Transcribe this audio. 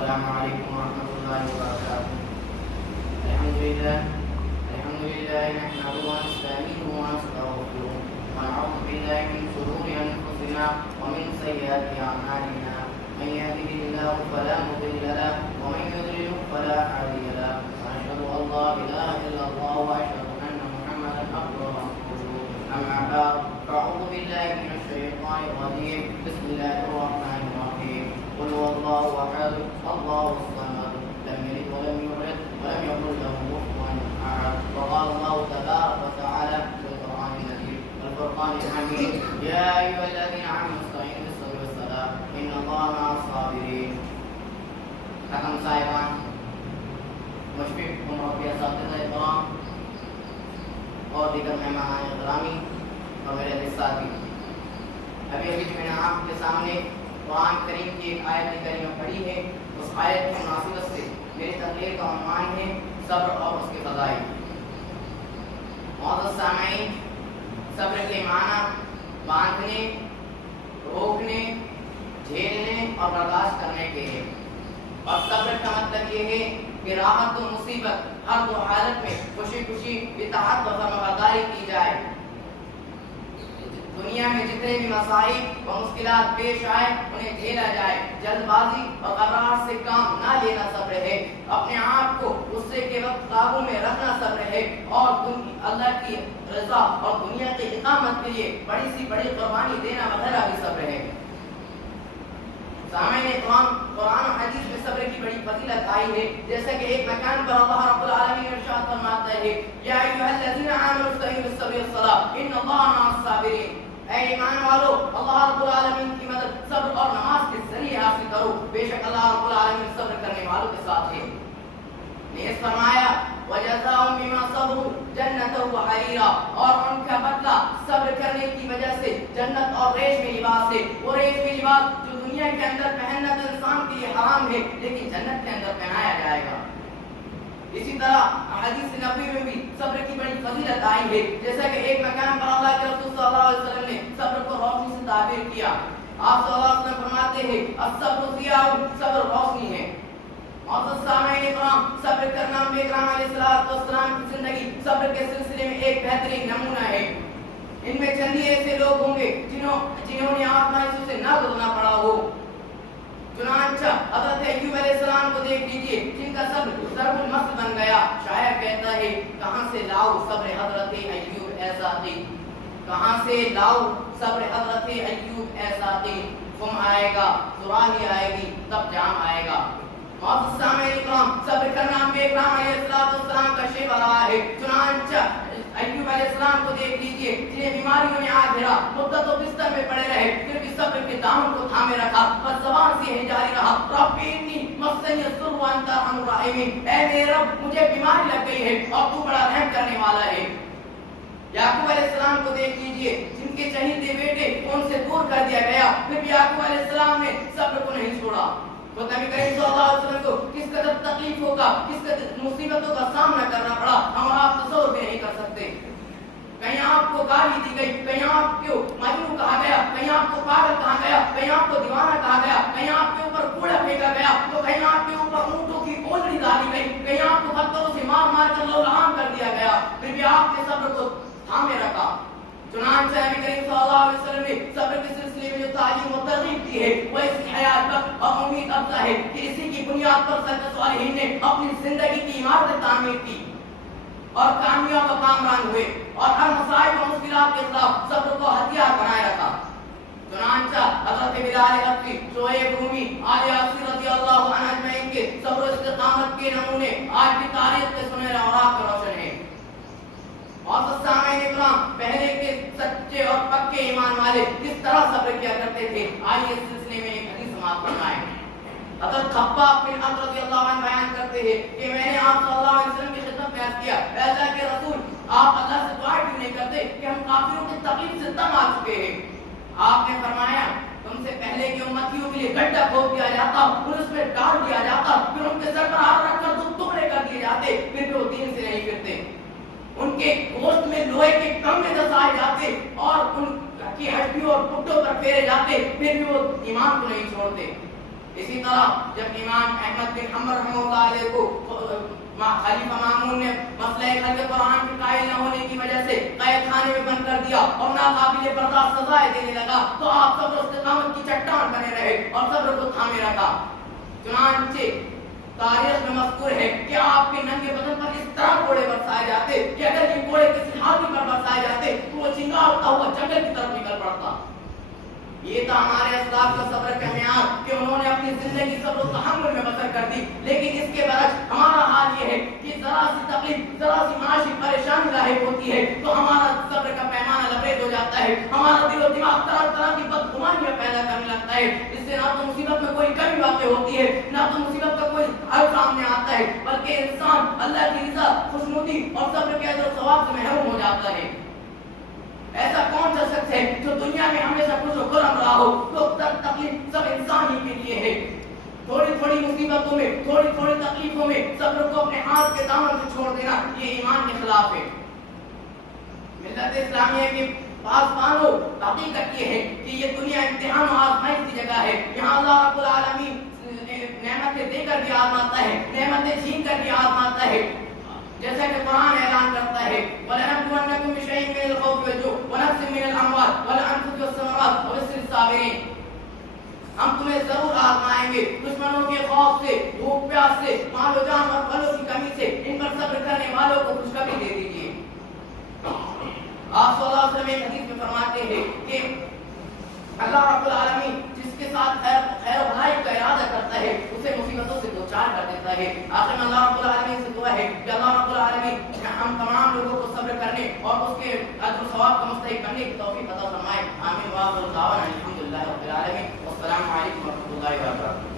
السلام علیکم ورحمۃ اللہ وبرکاتہ۔ الحمد للہ نحمده ونستعینه ونستغفره ونعوذ باللہ من شرور انفسنا ومن سیئات اعمالنا، من یهده اللہ فلا مضل له ومن یضلل فلا هادی له، واشهد ان لا اله الا الله واشهد ان محمدا عبده ورسوله، اما بعد فاعوذ باللہ من الشیطان الرجیم، بسم اللہ الرحمن الرحیم، قل هو الله احد الله الصمد لم يلد ولم يولد ولم يكن له كفوا احد، وقال الله تبارك وتعالى في القران الكريم والفرقان الحميد يا ايها الذين امنوا استعينوا بالصبر والصلاه ان الله مع الصابرين۔ حکم صاحبان، مشفق مربی اساتذہ احترام اور دیگر مہمان گرامی اور میرے ساتھی، ابھی میں نے آپ کے سامنے قرآن کریم کی ایک آیت کریمہ پڑھی ہے۔ اس آیت کی مناسبت سے میری تقریر کا عنوان ہے صبر اور اس کے فضائل۔ معزز سامعین، صبر کے معنی باندھنے، روکنے، جھیلنے اور برداشت کرنے کے ہیں، اور صبر کا مطلب یہ ہے کہ راحت و مصیبت ہر دو حالت میں خوشی خوشی اطاعت و فرمانبرداری کی جائے۔ دنیا میں جتنے بھی مصائب و مشکلات پیش آئے انہیں جھیلا جائے، جلد بازی اور غبراہٹ سے کام نہ لینا صبر ہے، اپنے آپ کو غصے کے وقت قابو میں رکھنا صبر ہے، اور اللہ کی رضا اور دنیا کی اقامت کے لیے بڑی سی بڑی قربانی دینا وغیرہ بھی صبر ہے۔ سامعین اکرام، قرآن و حدیث میں صبر کی بڑی فضیلت آئی ہے، جیسا کہ ایک مکان پر اللہ رب العالمین ارشاد فرماتا ہے یا ایھا الذین آمنوا استعینوا بالصبر والصلاۃ ان اللہ مع الصابرین۔ اے ایمان والو، اللہ رب العالمین کی مدد صبر اور نماز کے ذریعے حاصل کرو، بے شک اللہ رب العالمین صبر کرنے والوں کے ساتھ ہے۔ نیز فرمایا وَجَزَاهُم بِمَا صَبَرُوا جَنَّةً وَحَرِيرًا، اور ان کا بدلہ صبر کرنے کی وجہ سے جنت اور ریشمی لباس ہے۔ وہ ریشمی لباس جو دنیا کے اندر پہننا تو انسان کے لیے حرام ہے، لیکن جنت کے اندر پہنایا جائے گا۔ اسی طرح حدیث نبوی میں بھی صبر کی بڑی فضیلت آئی ہے، جیسا کہ ایک مقام پر اللہ کے رسول صلی اللہ علیہ وسلم نے صبر کو روشنی سے تعبیر کیا۔ آپ صلی اللہ علیہ وسلم فرماتے ہیں الصبر ضیاء، صبر روشنی ہے۔ معزز سامعین اکرام، صبر کرنا انبیاء کرام علیہ السلام کی زندگی صبر کے سلسلے میں ایک بہترین نمونہ ہے۔ ان میں چند ایسے لوگ ہوں گے جنہوں نے آزمائشوں سے نہ گزرنا پڑا ہو۔ چنانچہ حضرت ایوب علیہ السلام کو دیکھ لیجئے، جن کا صبر ضرب المثل بن گیا۔ شاعر کہتا ہے کہاں سے لاؤ صبر حضرت ایوب ایسا دی، کہاں سے لاؤ صبر حضرت ایوب ایسا دی، خم آئے گا سراہی آئے گی تب جام آئے گا۔ معزز سامعین اکرام، صبر کرنا انبیاء کرام علیہ السلام کا شیوا رہا ہے۔ چنانچہ ایوب علیہ السلام کو دیکھ لیجئے، جنہیں بیماریوں نے آ گھیرا، مدت و بستر میں پڑے رہے، پھر بھی صبر کے دامن کو تھامے رکھا، بس زبان سے یہی جاری رہا رب انی مسنی الضر وانت ارحم الراحمین، اے میرے رب مجھے بیماری لگ گئی ہے اور تو بڑا رحم کرنے والا ہے۔ یعقوب علیہ السلام کو دیکھ لیجئے، جن کے چہیتے بیٹے ان سے دور کر دیا گیا، پھر بھی یعقوب علیہ السلام نے صبر کو نہیں چھوڑا۔ تو نبی کریم صلی اللہ علیہ وسلم کو کس قدر تکلیفوں کا، کس قدر مصیبتوں کا سامنا کرنا پڑا، ہم آپ تصور بھی نہیں کر سکتے۔ کہیں آپ کو گالی دی گئی، کہیں آپ کو مجنون کہا گیا، کہیں آپ کو پاگل کہا گیا، کہیں آپ کو دیوانہ کہا گیا، کہیں آپ کے اوپر کوڑا پھینکا گیا، تو کہیں آپ کے اوپر اونٹوں کی اونجڑی ڈالی گئی، کہیں آپ کو پتھروں سے مار مار کر لولہان کر دیا گیا، پھر بھی آپ نے صبر کو تھامے رکھا۔ چنانچہ نبی کریم صلی اللہ علیہ وسلم نے صبر کے سلسلے میں جو تعلیم و ترغیب دی ہے وہ اس کی حیات بخش اور امید افزا ہے کہ اسی کی بنیاد پر سلف صالحین نے اپنی زندگی کی عمارتیں تعمیر کی اور کامیاب و کامران ہوئے، اور ہر مصائب و مشکلات کے خلاف صبر کو ہتھیار بنائے رکھا۔ چنانچہ حضرت بلال حبشی، شعیب رومی، آل یاسر رضی اللہ عنہ اجمعین کے صبر و استقامت کے نمونے آج بھی تاریخ کے سنہرے اوراق پر روشن ہیں۔ معزز سامعین اکرام، پہلے کے سچے اور پکے ایمان والے کس طرح صبر کیا کرتے تھے، آئیے اس سلسلے میں ایک حدیث سماعت فرمائیں۔ حضرت خباب بن عبد رضی اللہ عنہ بیان کرتے ہیں کہ میں نے آپ صلی اللہ علیہ وسلم کی خدمت میں عرض کیا، اے اللہ کے رسول، آپ اللہ سے دعا کیوں نہیں کرتے کہ ہم کافروں کی تکلیف سے تنگ آ چکے ہیں؟ آپ نے فرمایا تم سے پہلے کی امتیوں کے لیے گڈھا کھود دیا جاتا، پھر اس میں ڈال دیا جاتا، پھر ان کے سر پر ہاتھ رکھ کر دو ٹکڑے کر دیے جاتے، پھر بھی وہ دین سے نہیں پھرتے۔ ان کے گوشت میں لوہے کے کمبے دسائے جاتے اور ان کی ہڈیوں اور پٹھوں پر پھیرے جاتے، پھر بھی وہ ایمان کو نہیں چھوڑتے۔ اسی طرح جب امام احمد بن حنبل رحمہ اللہ علیہ کو خلیفہ مامون نے مسئلہ خلق قرآن کے قائل نہ ہونے کی وجہ سے قید خانے میں بند کر دیا اور ناقابل برداشت سزائیں دینے لگا تو آپ صبر و استقامت کی چٹان بنے رہے اور صبر کو تھامے رکھا. چنانچہ تاریخ میں مذکور ہے کہ آپ کے ننگے بدن پر اس طرح کوڑے برسائے جاتے کہ اگر یہ کوڑے کسی ہاتھی پر برسائے جاتے تو وہ چنگاڑتا ہوا جنگل کی طرف نکل پڑتا. یہ تھا ہمارے اسلاف کا صبر کا معیار کہ انہوں نے اپنی زندگی صبر و تحمل میں بسر کر دی. لیکن اس کے برعکس ہمارا حال یہ ہے کہ ذرا سی تکلیف ذرا سی معاشی پریشانی لاحق ہوتی ہے تو ہمارا صبر کا پیمانہ لبریز ہو جاتا ہے. ہمارا دل و دماغ طرح طرح کی بدگمانیاں پیدا کرنے لگتا ہے. اس سے نہ تو مصیبت میں کوئی کمی واقع ہوتی ہے نہ تو مصیبت کا کوئی حل سامنے آتا ہے بلکہ انسان اللہ کی رضا خوشنودی اور صبر کے اجر و ثواب سے محروم ہو جاتا ہے. ایسا کون سا شخص ہے جو دنیا میں ہمیشہ خوش و خرم رہا ہو؟ تو تکلیف سب انسان ہی کے لیے ہے. تھوڑی تھوڑی مصیبتوں میں تھوڑی تھوڑی تکلیفوں میں صبر کو اپنے ہاتھ کے دامن سے چھوڑ دینا یہ ایمان کے خلاف ہے. ملت اسلامیہ کے پاسبانوں حقیقت یہ ہے کہ یہ دنیا امتحان و آزمائش کی جگہ ہے. یہاں اللہ رب العالمین نعمتیں دے کر بھی آزماتا ہے, نعمتیں چھین کر بھی آزماتا ہے. جیسا کہ قرآن اعلان کرتا ہے وَلَنَبْلُوَنَّكُم بِشَيْءٍ مِّنَ الْخَوْفِ وَالْجُوعِ وَنَقْصٍ مِّنَ الْأَمْوَالِ وَالْأَنفُسِ وَالثَّمَرَاتِ وَبَشِّرِ الصَّابِرِينَ. ہم تمہیں ضرور آزمائیں گے دشمنوں کے خوف سے, بھوک پیاس سے, مال و جان اور پھلوں کی کمی سے. ان پر صبر کرنے والوں کو خوشخبری دے دیجیے. آپ صلی اللہ علیہ وسلم ایک حدیث میں فرماتے ہیں کہ اللہ رب العالمین جس کے ساتھ خیر و بھلائی کا ارادہ کرتا ہے اسے مصیبتوں سے دوچار کر دیتا ہے. آخر میں اللہ رب العالمین سے دعا ہے کہ اللہ رب العالمین ہم تمام لوگوں کو صبر کرنے اور اس کے اجر و ثواب کا مستحق بننے کی توفیق عطا فرمائے. آمین. وآخر دعوانا الحمدللہ رب العالمین. والسلام علیکم ورحمۃ اللہ وبرکاتہ.